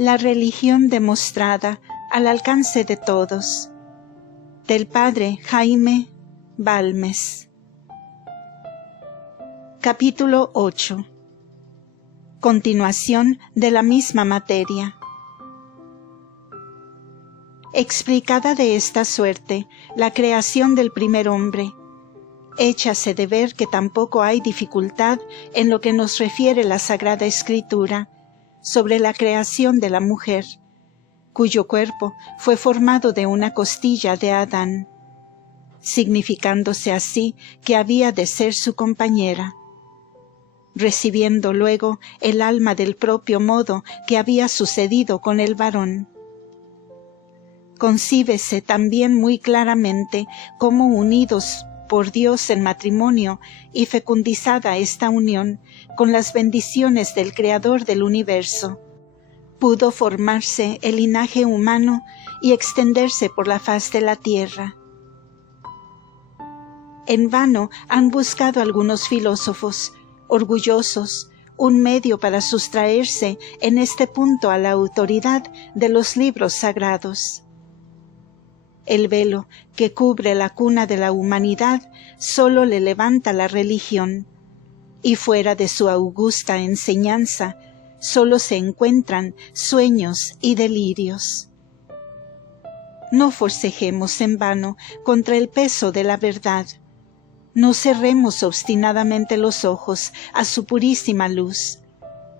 La religión demostrada al alcance de todos. Del padre Jaime Balmes. Capítulo 8. Continuación de la misma materia. Explicada de esta suerte la creación del primer hombre, échase de ver que tampoco hay dificultad en lo que nos refiere la Sagrada Escritura sobre la creación de la mujer, cuyo cuerpo fue formado de una costilla de Adán, significándose así que había de ser su compañera, recibiendo luego el alma del propio modo que había sucedido con el varón. Concíbese también muy claramente cómo, unidos por Dios en matrimonio y fecundizada esta unión con las bendiciones del Creador del universo, pudo formarse el linaje humano y extenderse por la faz de la tierra. En vano han buscado algunos filósofos, orgullosos, un medio para sustraerse en este punto a la autoridad de los libros sagrados. El velo que cubre la cuna de la humanidad solo le levanta la religión, y fuera de su augusta enseñanza solo se encuentran sueños y delirios. No forcejemos en vano contra el peso de la verdad. No cerremos obstinadamente los ojos a su purísima luz.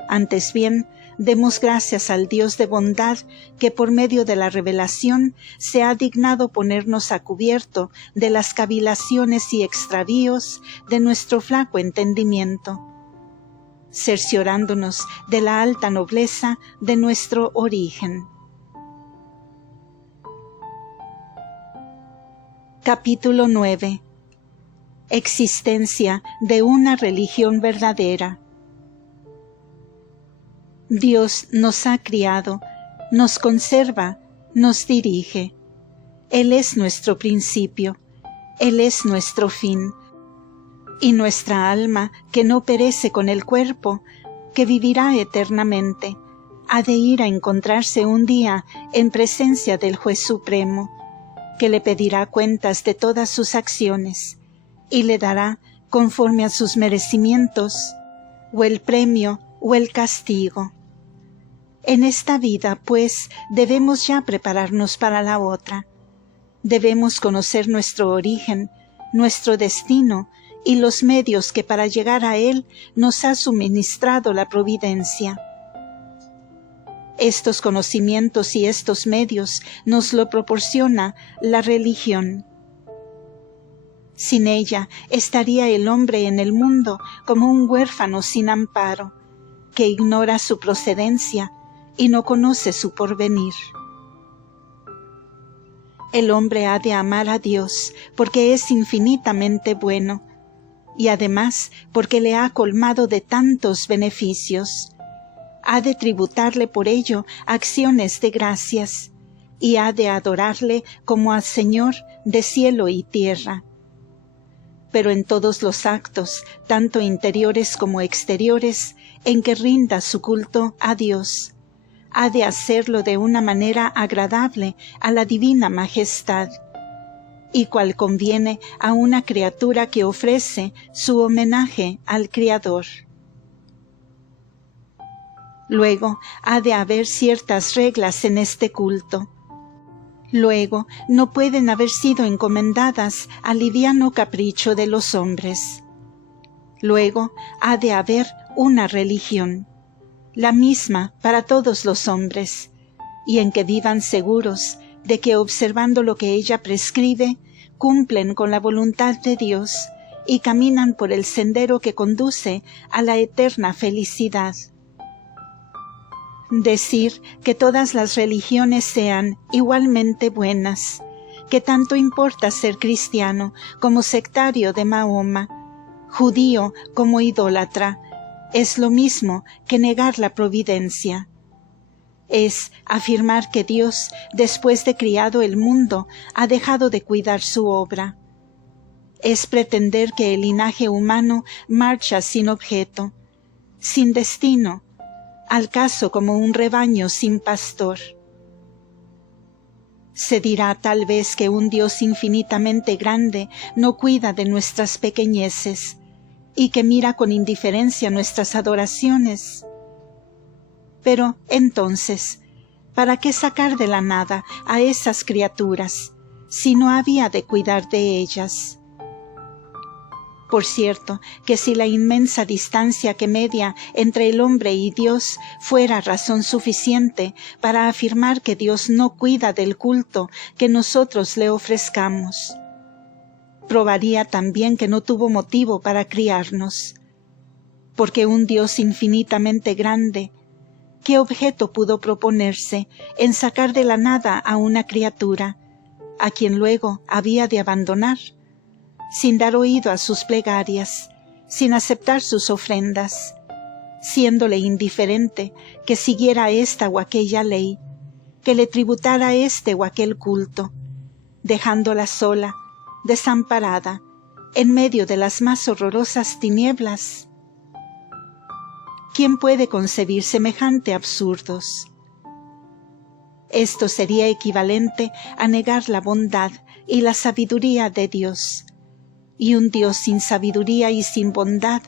Antes bien, demos gracias al Dios de bondad que por medio de la revelación se ha dignado ponernos a cubierto de las cavilaciones y extravíos de nuestro flaco entendimiento, cerciorándonos de la alta nobleza de nuestro origen. Capítulo 9. Existencia de una religión verdadera. Dios nos ha criado, nos conserva, nos dirige. Él es nuestro principio, Él es nuestro fin. Y nuestra alma, que no perece con el cuerpo, que vivirá eternamente, ha de ir a encontrarse un día en presencia del Juez Supremo, que le pedirá cuentas de todas sus acciones, y le dará, conforme a sus merecimientos, o el premio o el castigo. En esta vida, pues, debemos ya prepararnos para la otra. Debemos conocer nuestro origen, nuestro destino y los medios que para llegar a él nos ha suministrado la providencia. Estos conocimientos y estos medios nos lo proporciona la religión. Sin ella estaría el hombre en el mundo como un huérfano sin amparo, que ignora su procedencia y no conoce su porvenir. El hombre ha de amar a Dios porque es infinitamente bueno, y además porque le ha colmado de tantos beneficios. Ha de tributarle por ello acciones de gracias, y ha de adorarle como al Señor de cielo y tierra. Pero en todos los actos, tanto interiores como exteriores, en que rinda su culto a Dios, ha de hacerlo de una manera agradable a la divina majestad, y cual conviene a una criatura que ofrece su homenaje al Criador. Luego ha de haber ciertas reglas en este culto. Luego no pueden haber sido encomendadas al liviano capricho de los hombres. Luego ha de haber una religión, la misma para todos los hombres, y en que vivan seguros de que observando lo que ella prescribe, cumplen con la voluntad de Dios y caminan por el sendero que conduce a la eterna felicidad. Decir que todas las religiones sean igualmente buenas, que tanto importa ser cristiano como sectario de Mahoma, judío como idólatra, es lo mismo que negar la providencia. Es afirmar que Dios, después de criado el mundo, ha dejado de cuidar su obra. Es pretender que el linaje humano marcha sin objeto, sin destino, al caso como un rebaño sin pastor. Se dirá tal vez que un Dios infinitamente grande no cuida de nuestras pequeñeces y que mira con indiferencia nuestras adoraciones. Pero entonces, ¿para qué sacar de la nada a esas criaturas si no había de cuidar de ellas? Por cierto, que si la inmensa distancia que media entre el hombre y Dios fuera razón suficiente para afirmar que Dios no cuida del culto que nosotros le ofrezcamos, probaría también que no tuvo motivo para criarnos, porque un Dios infinitamente grande, ¿qué objeto pudo proponerse en sacar de la nada a una criatura, a quien luego había de abandonar, sin dar oído a sus plegarias, sin aceptar sus ofrendas, siéndole indiferente que siguiera esta o aquella ley, que le tributara este o aquel culto, dejándola sola, desamparada, en medio de las más horrorosas tinieblas? ¿Quién puede concebir semejante absurdos? Esto sería equivalente a negar la bondad y la sabiduría de Dios, y un Dios sin sabiduría y sin bondad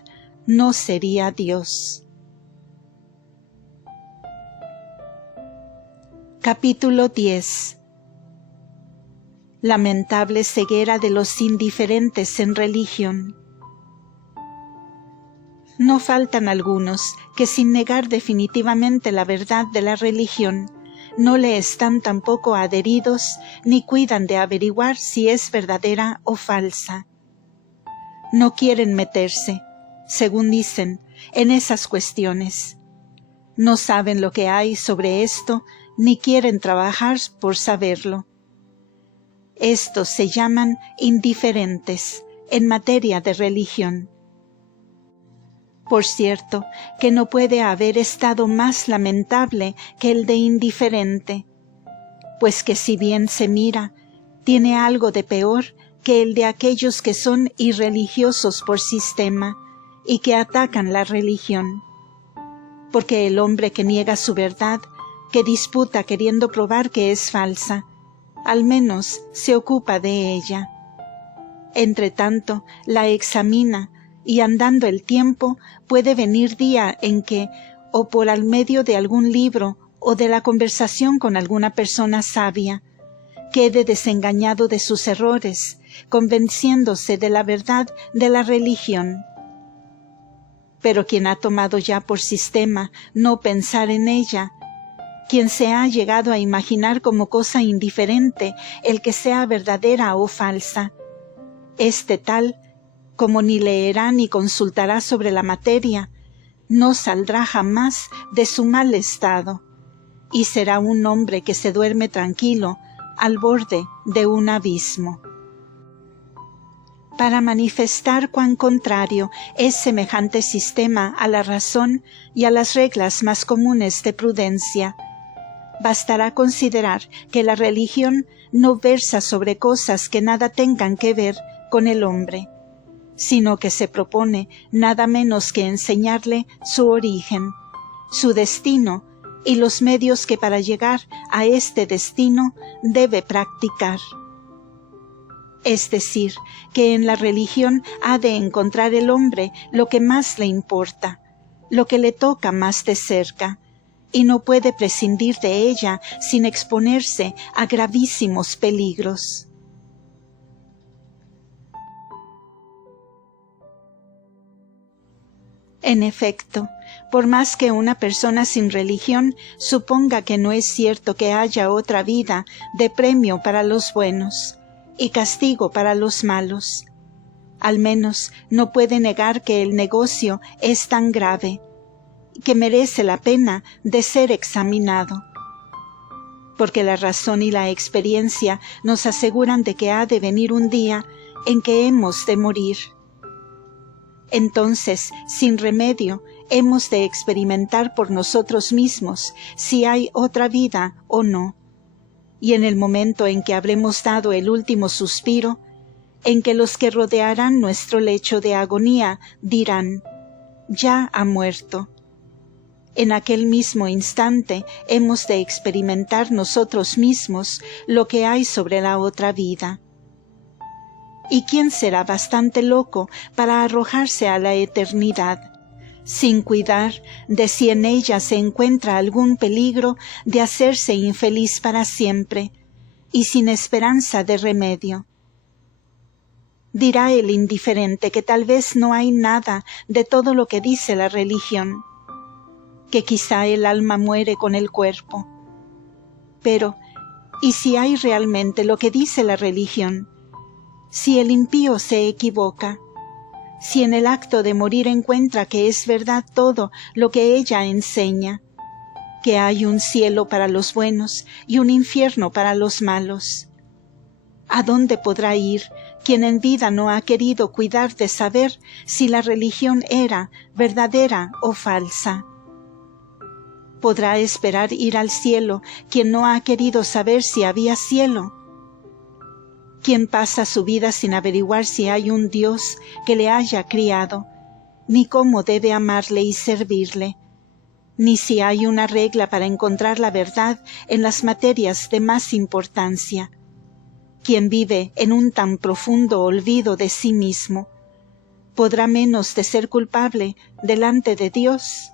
no sería Dios. Capítulo 10. Lamentable ceguera de los indiferentes en religión. No faltan algunos que, sin negar definitivamente la verdad de la religión, no le están tampoco adheridos ni cuidan de averiguar si es verdadera o falsa. No quieren meterse, según dicen, en esas cuestiones. No saben lo que hay sobre esto, ni quieren trabajar por saberlo. Estos se llaman indiferentes en materia de religión. Por cierto, que no puede haber estado más lamentable que el de indiferente, pues que si bien se mira, tiene algo de peor que el de aquellos que son irreligiosos por sistema y que atacan la religión. Porque el hombre que niega su verdad, que disputa queriendo probar que es falsa, al menos se ocupa de ella. Entre tanto, la examina, y andando el tiempo puede venir día en que, o por al medio de algún libro o de la conversación con alguna persona sabia, quede desengañado de sus errores, convenciéndose de la verdad de la religión. Pero quien ha tomado ya por sistema no pensar en ella, quien se ha llegado a imaginar como cosa indiferente el que sea verdadera o falsa, este tal, como ni leerá ni consultará sobre la materia, no saldrá jamás de su mal estado, y será un hombre que se duerme tranquilo al borde de un abismo. Para manifestar cuán contrario es semejante sistema a la razón y a las reglas más comunes de prudencia, bastará considerar que la religión no versa sobre cosas que nada tengan que ver con el hombre, sino que se propone nada menos que enseñarle su origen, su destino y los medios que para llegar a este destino debe practicar. Es decir, que en la religión ha de encontrar el hombre lo que más le importa, lo que le toca más de cerca, y no puede prescindir de ella sin exponerse a gravísimos peligros. En efecto, por más que una persona sin religión suponga que no es cierto que haya otra vida de premio para los buenos y castigo para los malos, al menos no puede negar que el negocio es tan grave, que merece la pena de ser examinado. Porque la razón y la experiencia nos aseguran de que ha de venir un día en que hemos de morir. Entonces, sin remedio, hemos de experimentar por nosotros mismos si hay otra vida o no. Y en el momento en que habremos dado el último suspiro, en que los que rodearán nuestro lecho de agonía dirán, ya ha muerto, En aquel mismo instante hemos de experimentar nosotros mismos lo que hay sobre la otra vida. ¿Y quién será bastante loco para arrojarse a la eternidad, sin cuidar de si en ella se encuentra algún peligro de hacerse infeliz para siempre, y sin esperanza de remedio? Dirá el indiferente que tal vez no hay nada de todo lo que dice la religión, que quizá el alma muere con el cuerpo. Pero, ¿y si hay realmente lo que dice la religión? Si el impío se equivoca, si en el acto de morir encuentra que es verdad todo lo que ella enseña, que hay un cielo para los buenos y un infierno para los malos, ¿a dónde podrá ir quien en vida no ha querido cuidar de saber si la religión era verdadera o falsa? ¿Podrá esperar ir al cielo quien no ha querido saber si había cielo? ¿Quién pasa su vida sin averiguar si hay un Dios que le haya criado, ni cómo debe amarle y servirle, ni si hay una regla para encontrar la verdad en las materias de más importancia? Quien vive en un tan profundo olvido de sí mismo, ¿podrá menos de ser culpable delante de Dios?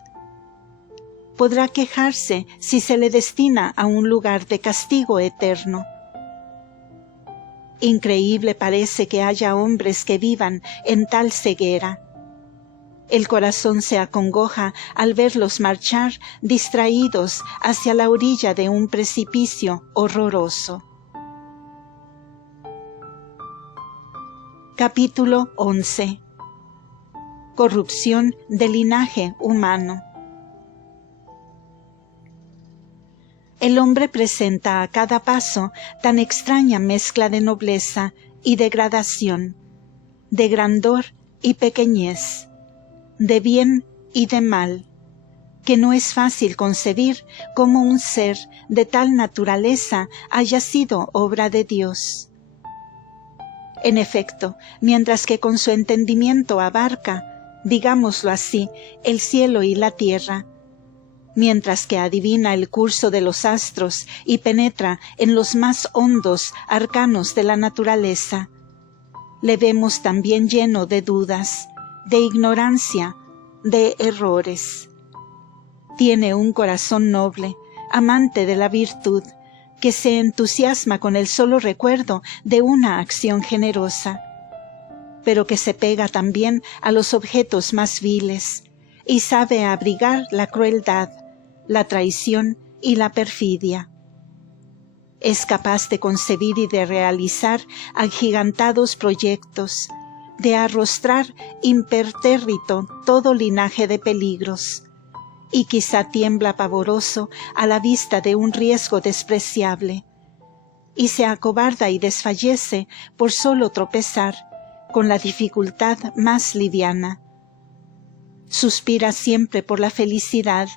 ¿Podrá quejarse si se le destina a un lugar de castigo eterno? Increíble parece que haya hombres que vivan en tal ceguera. El corazón se acongoja al verlos marchar distraídos hacia la orilla de un precipicio horroroso. Capítulo 11. Corrupción del linaje humano. El hombre presenta a cada paso tan extraña mezcla de nobleza y degradación, de grandor y pequeñez, de bien y de mal, que no es fácil concebir cómo un ser de tal naturaleza haya sido obra de Dios. En efecto, mientras que con su entendimiento abarca, digámoslo así, el cielo y la tierra, mientras que adivina el curso de los astros y penetra en los más hondos arcanos de la naturaleza, le vemos también lleno de dudas, de ignorancia, de errores. Tiene un corazón noble, amante de la virtud, que se entusiasma con el solo recuerdo de una acción generosa, pero que se pega también a los objetos más viles y sabe abrigar la crueldad, la traición y la perfidia. Es capaz de concebir y de realizar agigantados proyectos, de arrostrar impertérrito todo linaje de peligros, y quizá tiembla pavoroso a la vista de un riesgo despreciable, y se acobarda y desfallece por solo tropezar con la dificultad más liviana. Suspira siempre por la felicidad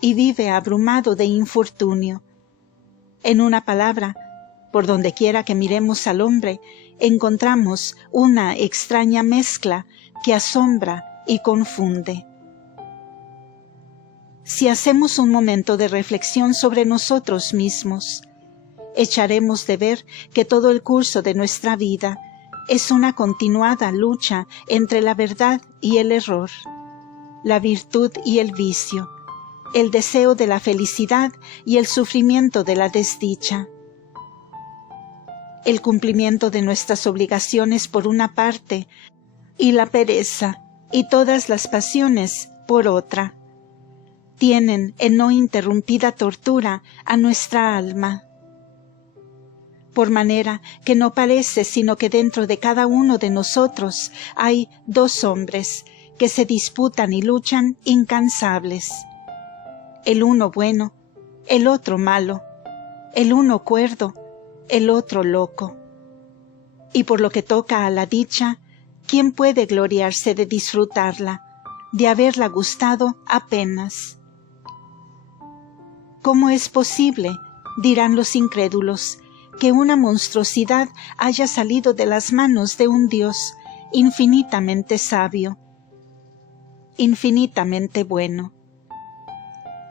y vive abrumado de infortunio. En una palabra, por donde quiera que miremos al hombre, encontramos una extraña mezcla que asombra y confunde. Si hacemos un momento de reflexión sobre nosotros mismos, echaremos de ver que todo el curso de nuestra vida es una continuada lucha entre la verdad y el error, la virtud y el vicio, el deseo de la felicidad y el sufrimiento de la desdicha. El cumplimiento de nuestras obligaciones por una parte, y la pereza y todas las pasiones por otra, tienen en no interrumpida tortura a nuestra alma. Por manera que no parece sino que dentro de cada uno de nosotros hay dos hombres que se disputan y luchan incansables, el uno bueno, el otro malo, el uno cuerdo, el otro loco. Y por lo que toca a la dicha, ¿quién puede gloriarse de disfrutarla, de haberla gustado apenas? ¿Cómo es posible, dirán los incrédulos, que una monstruosidad haya salido de las manos de un Dios infinitamente sabio, infinitamente bueno?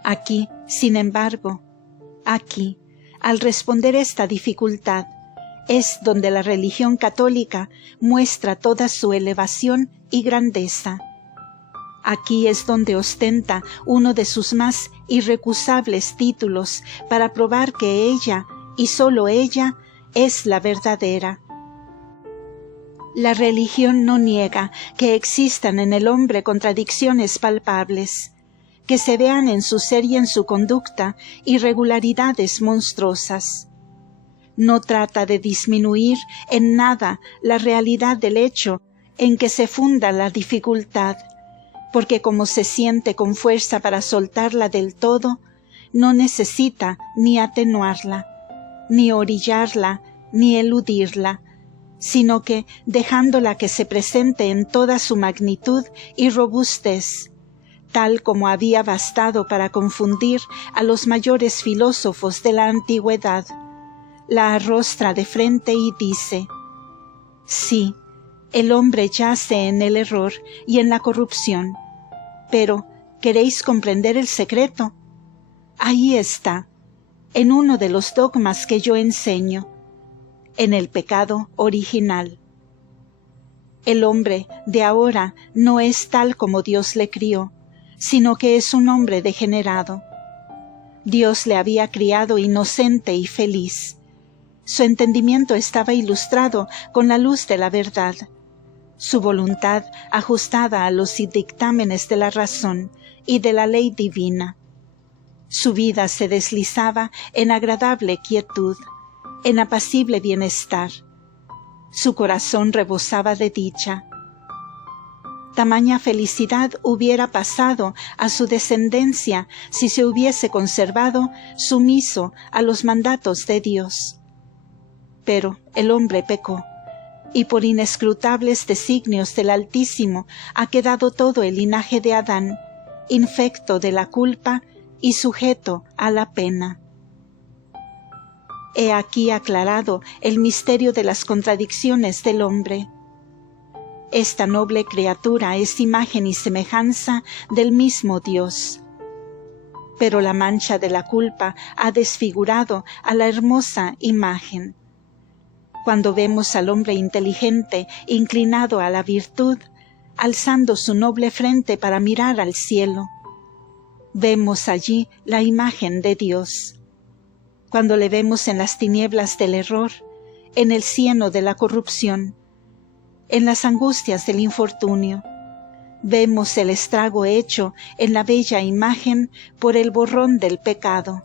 Aquí, sin embargo, aquí, al responder esta dificultad, es donde la religión católica muestra toda su elevación y grandeza. Aquí es donde ostenta uno de sus más irrecusables títulos para probar que ella, y sólo ella, es la verdadera. La religión no niega que existan en el hombre contradicciones palpables, que se vean en su ser y en su conducta irregularidades monstruosas. No trata de disminuir en nada la realidad del hecho en que se funda la dificultad, porque como se siente con fuerza para soltarla del todo, no necesita ni atenuarla, ni orillarla, ni eludirla, sino que dejándola que se presente en toda su magnitud y robustez, tal como había bastado para confundir a los mayores filósofos de la antigüedad, la arrostra de frente y dice: sí, el hombre yace en el error y en la corrupción, pero ¿queréis comprender el secreto? Ahí está, en uno de los dogmas que yo enseño, en el pecado original. El hombre de ahora no es tal como Dios le crió, sino que es un hombre degenerado. Dios le había criado inocente y feliz. Su entendimiento estaba ilustrado con la luz de la verdad, su voluntad ajustada a los dictámenes de la razón y de la ley divina. Su vida se deslizaba en agradable quietud, en apacible bienestar. Su corazón rebosaba de dicha. Tamaña felicidad hubiera pasado a su descendencia si se hubiese conservado sumiso a los mandatos de Dios. Pero el hombre pecó, y por inescrutables designios del Altísimo ha quedado todo el linaje de Adán, infecto de la culpa y sujeto a la pena. He aquí aclarado el misterio de las contradicciones del hombre. Esta noble criatura es imagen y semejanza del mismo Dios. Pero la mancha de la culpa ha desfigurado a la hermosa imagen. Cuando vemos al hombre inteligente inclinado a la virtud, alzando su noble frente para mirar al cielo, vemos allí la imagen de Dios. Cuando le vemos en las tinieblas del error, en el cieno de la corrupción, en las angustias del infortunio, vemos el estrago hecho en la bella imagen por el borrón del pecado.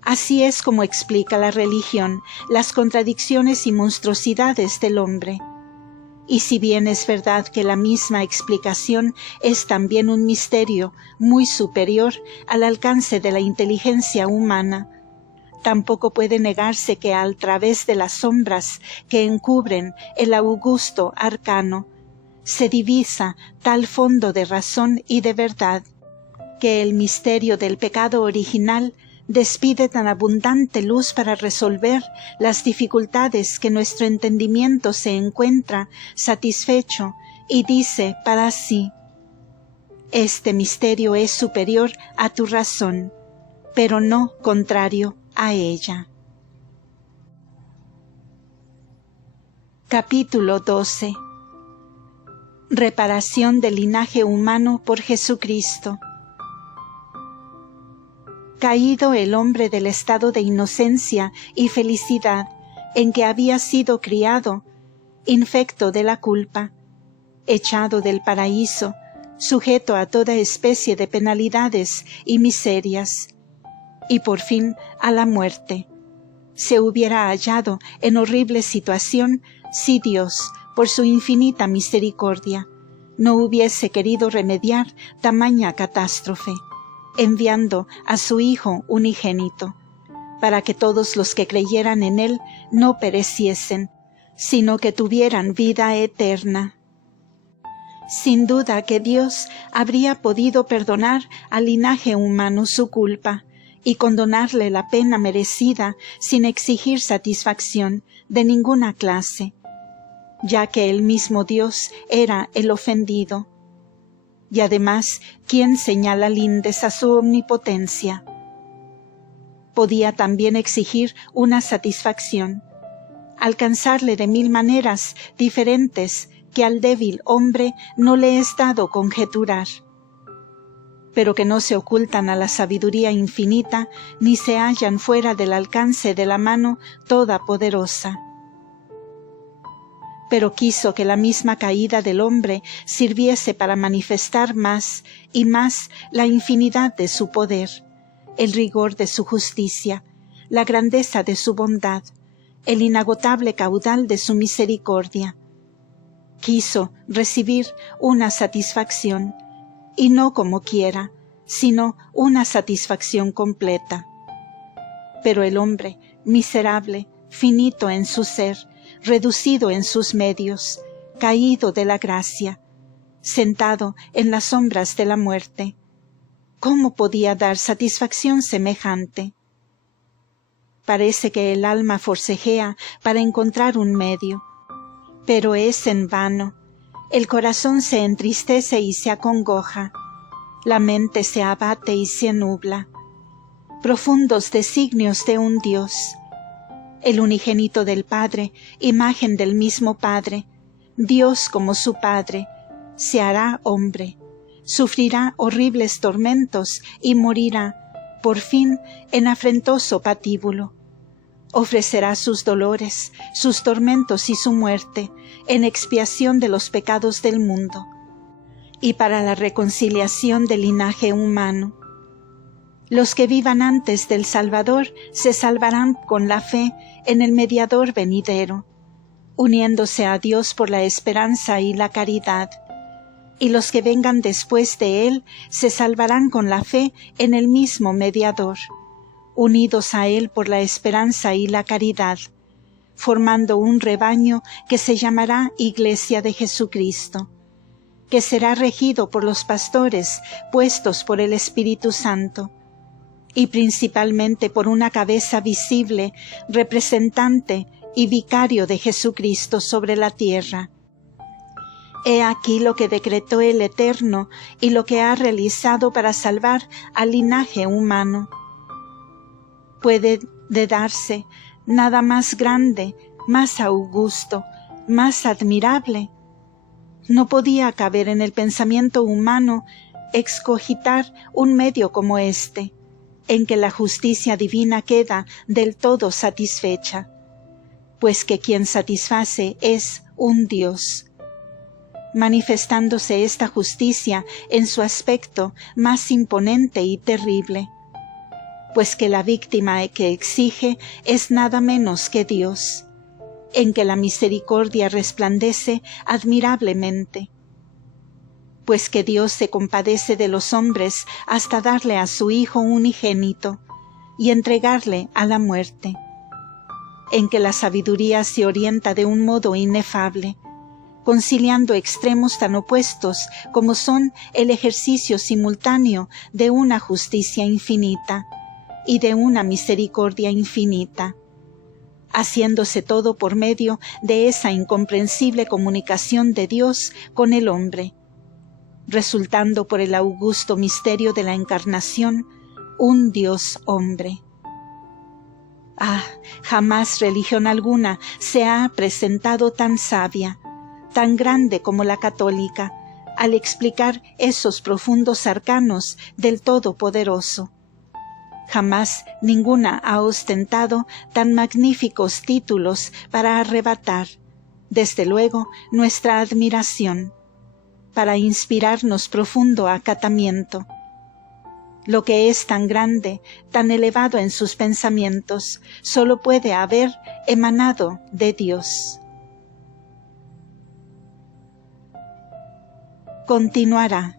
Así es como explica la religión las contradicciones y monstruosidades del hombre. Y si bien es verdad que la misma explicación es también un misterio muy superior al alcance de la inteligencia humana, tampoco puede negarse que a través de las sombras que encubren el augusto arcano, se divisa tal fondo de razón y de verdad, que el misterio del pecado original despide tan abundante luz para resolver las dificultades que nuestro entendimiento se encuentra satisfecho y dice para sí: este misterio es superior a tu razón, pero no contrario a ella. Capítulo 12. Reparación del linaje humano por Jesucristo. Caído el hombre del estado de inocencia y felicidad en que había sido criado, infecto de la culpa, echado del paraíso, sujeto a toda especie de penalidades y miserias, y por fin a la muerte, se hubiera hallado en horrible situación si Dios, por su infinita misericordia, no hubiese querido remediar tamaña catástrofe, enviando a su Hijo unigénito, para que todos los que creyeran en Él no pereciesen, sino que tuvieran vida eterna. Sin duda que Dios habría podido perdonar al linaje humano su culpa y condonarle la pena merecida sin exigir satisfacción de ninguna clase, ya que el mismo Dios era el ofendido. Y además, ¿quién señala lindes a su omnipotencia? Podía también exigir una satisfacción, alcanzarle de 1000 maneras diferentes que al débil hombre no le es dado conjeturar, pero que no se ocultan a la sabiduría infinita ni se hallan fuera del alcance de la mano todopoderosa. Pero quiso que la misma caída del hombre sirviese para manifestar más y más la infinidad de su poder, el rigor de su justicia, la grandeza de su bondad, el inagotable caudal de su misericordia. Quiso recibir una satisfacción, y no como quiera, sino una satisfacción completa. Pero el hombre, miserable, finito en su ser, reducido en sus medios, caído de la gracia, sentado en las sombras de la muerte, ¿cómo podía dar satisfacción semejante? Parece que el alma forcejea para encontrar un medio, pero es en vano. El corazón se entristece y se acongoja, la mente se abate y se nubla. Profundos designios de un Dios, el unigénito del Padre, imagen del mismo Padre, Dios como su Padre, se hará hombre, sufrirá horribles tormentos y morirá, por fin, en afrentoso patíbulo. Ofrecerá sus dolores, sus tormentos y su muerte en expiación de los pecados del mundo y para la reconciliación del linaje humano. Los que vivan antes del Salvador se salvarán con la fe en el mediador venidero, uniéndose a Dios por la esperanza y la caridad. Y los que vengan después de él se salvarán con la fe en el mismo mediador, unidos a él por la esperanza y la caridad, formando un rebaño que se llamará Iglesia de Jesucristo, que será regido por los pastores puestos por el Espíritu Santo, y principalmente por una cabeza visible, representante y vicario de Jesucristo sobre la tierra. He aquí lo que decretó el Eterno y lo que ha realizado para salvar al linaje humano. Puede de darse nada más grande, más augusto, más admirable. No podía caber en el pensamiento humano excogitar un medio como este, en que la justicia divina queda del todo satisfecha, pues que quien satisface es un Dios, manifestándose esta justicia en su aspecto más imponente y terrible, pues que la víctima que exige es nada menos que Dios, en que la misericordia resplandece admirablemente, pues que Dios se compadece de los hombres hasta darle a su Hijo unigénito y entregarle a la muerte, en que la sabiduría se orienta de un modo inefable, conciliando extremos tan opuestos como son el ejercicio simultáneo de una justicia infinita y de una misericordia infinita, haciéndose todo por medio de esa incomprensible comunicación de Dios con el hombre, resultando por el augusto misterio de la encarnación, un Dios hombre. Ah, jamás religión alguna se ha presentado tan sabia, tan grande como la católica, al explicar esos profundos arcanos del Todopoderoso. Jamás ninguna ha ostentado tan magníficos títulos para arrebatar, desde luego, nuestra admiración, para inspirarnos profundo acatamiento. Lo que es tan grande, tan elevado en sus pensamientos, solo puede haber emanado de Dios. Continuará.